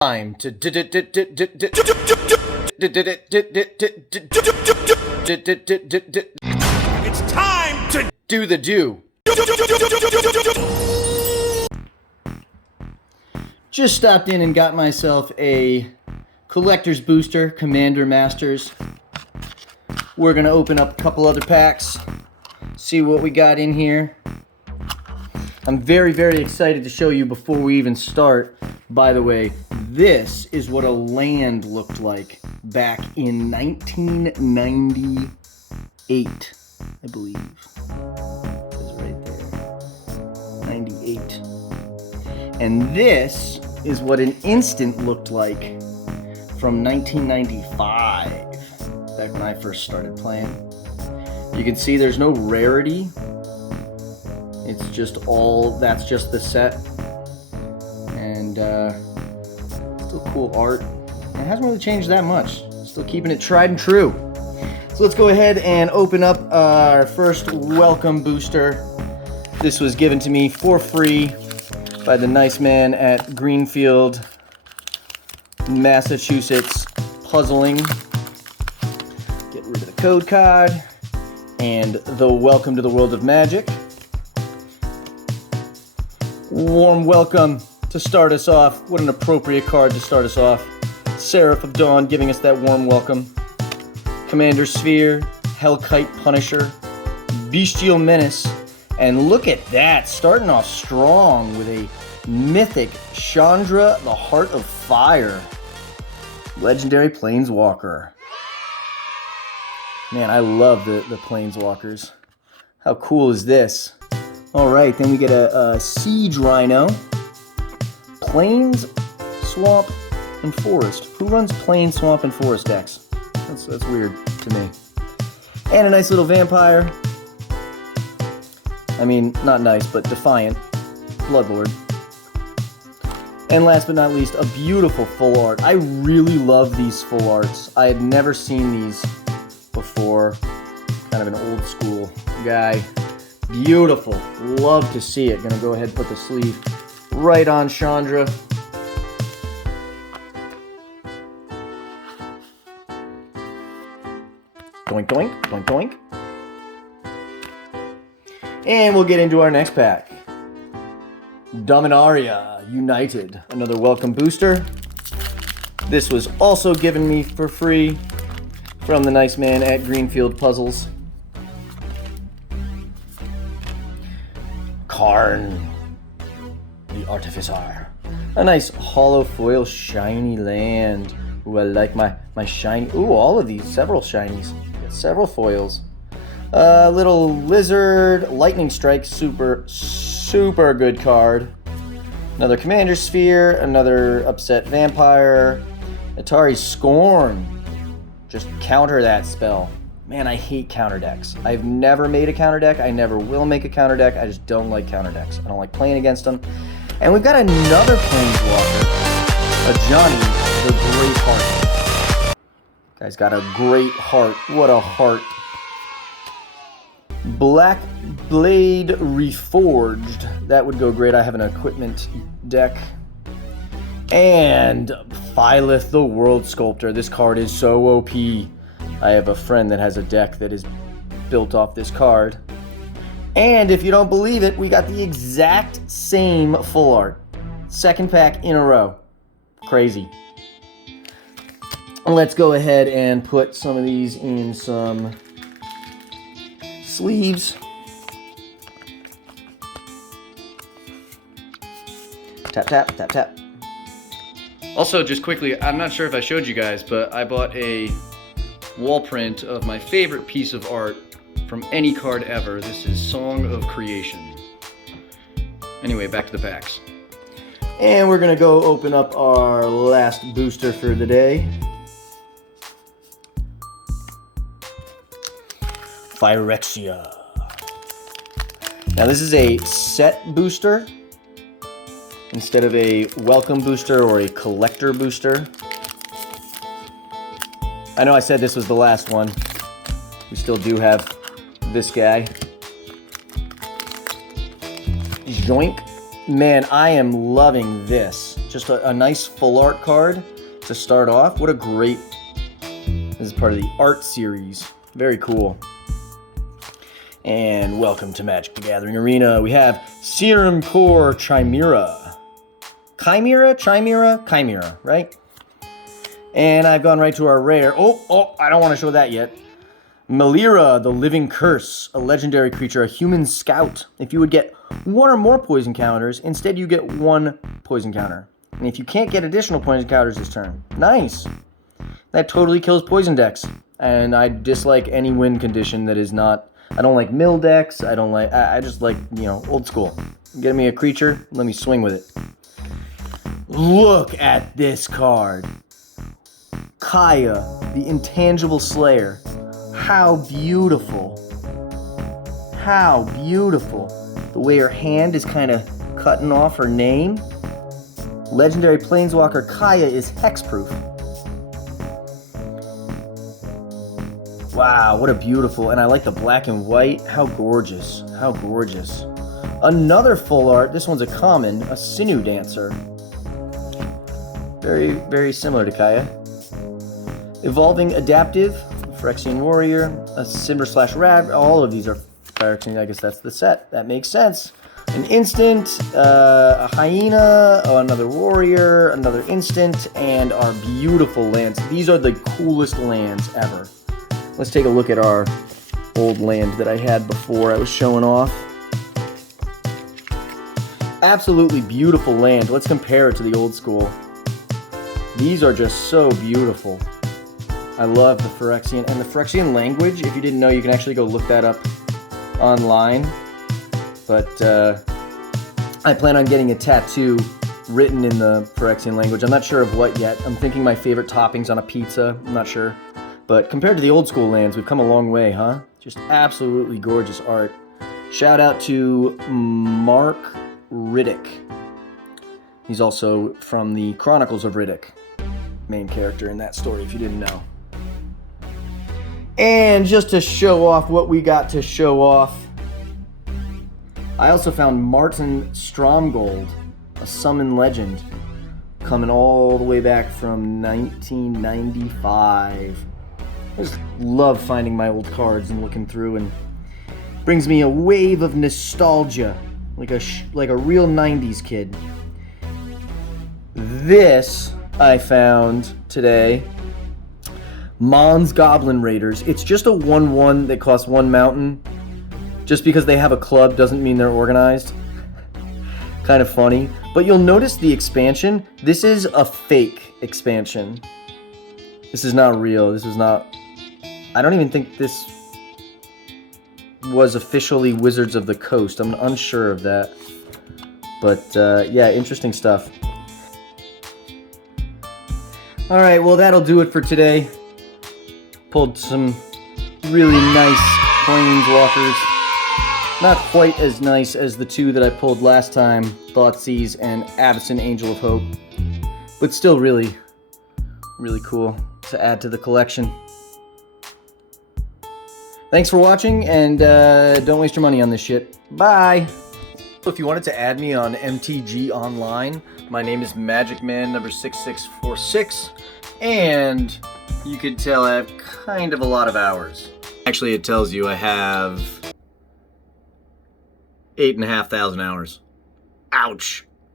Time to It's time to do the do. Just stopped in and got myself a collector's booster, Commander Masters. We're gonna open up a couple other packs, see what we got in here. I'm very, very excited to show you before we even start. By the way, this is what a land looked like back in 1998, I believe. It's right there. 98. And this is what an instant looked like from 1995, back when I first started playing. You can see there's no rarity. It's just that's just the set. And still cool art. It hasn't really changed that much. Still keeping it tried and true. So let's go ahead and open up our first welcome booster. This was given to me for free by the nice man at Greenfield, Massachusetts Puzzling. Get rid of the code card and the welcome to the world of magic. Warm welcome to start us off. What an appropriate card to start us off. Seraph of Dawn giving us that warm welcome. Commander Sphere, Hellkite Punisher, Bestial Menace, and look at that, starting off strong with a mythic Chandra, the Heart of Fire. Legendary Planeswalker. Man, I love the Planeswalkers. How cool is this? Alright, then we get a Siege Rhino. Plains, Swamp, and Forest. Who runs Plains, Swamp, and Forest decks? That's weird to me. And a nice little Vampire. I mean, not nice, but Defiant. Bloodlord. And last but not least, a beautiful full art. I really love these full arts. I had never seen these before. Kind of an old school guy. Beautiful. Love to see it. Gonna go ahead and put the sleeve right on Chandra. Doink, doink, doink, doink. And we'll get into our next pack. Dominaria United. Another welcome booster. This was also given me for free from the nice man at Greenfield Puzzles. Karn, the Artificer. A nice hollow foil shiny land. Ooh, I like my shiny. Ooh, all of these, several shinies. Got several foils. Little lizard, lightning strike, super good card. Another Commander Sphere, another upset Vampire. Atari Scorn. Just counter that spell. Man, I hate counter decks. I've never made a counter deck. I never will make a counter deck. I just don't like counter decks. I don't like playing against them. And we've got another Planeswalker. A Johnny, the Great Heart. Guy's got a great heart. What a heart. Black Blade Reforged. That would go great. I have an equipment deck. And Phylith, the World Sculptor. This card is so OP. I have a friend that has a deck that is built off this card. And if you don't believe it, we got the exact same full art. Second pack in a row. Crazy. Let's go ahead and put some of these in some sleeves. Tap, tap, tap, tap. Also, just quickly, I'm not sure if I showed you guys, but I bought a wall print of my favorite piece of art from any card ever. This is Song of Creation. Anyway, back to the packs. And we're gonna go open up our last booster for the day. Phyrexia. Now this is a set booster instead of a welcome booster or a collector booster. I know I said this was the last one. We still do have this guy. Joink. Man, I am loving this. Just a nice full art card to start off. What a great... This is part of the art series. Very cool. And welcome to Magic the Gathering Arena. We have Serum Core Chimera. Chimera, right? And I've gone right to our rare. Oh, I don't want to show that yet. Melira, the Living Curse, a legendary creature, a human scout. If you would get one or more poison counters, instead you get one poison counter. And if you can't get additional poison counters this turn, nice. That totally kills poison decks. And I dislike any win condition that is not, I don't like mill decks, I just like, old school. Get me a creature, let me swing with it. Look at this card. Kaya, the Intangible Slayer. How beautiful. How beautiful. The way her hand is kind of cutting off her name. Legendary Planeswalker Kaya is hexproof. Wow, what a beautiful, and I like the black and white. How gorgeous, how gorgeous. Another full art, this one's a common, a Sinew Dancer. Very, very similar to Kaya. Evolving Adaptive, Phyrexian Warrior, a Simber/Rad, all of these are Phyrexian, I guess that's the set. That makes sense. An instant, a Hyena, another Warrior, another instant, and our beautiful lands. These are the coolest lands ever. Let's take a look at our old land that I had before I was showing off. Absolutely beautiful land. Let's compare it to the old school. These are just so beautiful. I love the Phyrexian. And the Phyrexian language, if you didn't know, you can actually go look that up online. But I plan on getting a tattoo written in the Phyrexian language. I'm not sure of what yet. I'm thinking my favorite toppings on a pizza. I'm not sure. But compared to the old school lands, we've come a long way, huh? Just absolutely gorgeous art. Shout out to Mark Riddick. He's also from the Chronicles of Riddick. Main character in that story, if you didn't know. And just to show off what we got to show off, I also found Martin Stromgold, a summon legend, coming all the way back from 1995. I just love finding my old cards and looking through, and brings me a wave of nostalgia, like a real 90s kid. This I found today. Mons Goblin Raiders. It's just a 1/1 that costs 1 mountain. Just because they have a club doesn't mean they're organized. Kind of funny. But you'll notice the expansion. This is a fake expansion. This is not real. This is not... I don't even think this was officially Wizards of the Coast. I'm unsure of that. But yeah, interesting stuff. Alright, well that'll do it for today. Pulled some really nice Planeswalkers. Not quite as nice as the two that I pulled last time, Thoughtseize and Avacyn Angel of Hope. But still really, really cool to add to the collection. Thanks for watching, and don't waste your money on this shit. Bye! If you wanted to add me on MTG Online, my name is MagicMan6646, and you could tell I have kind of a lot of hours. Actually, it tells you I have 8,500 hours. Ouch!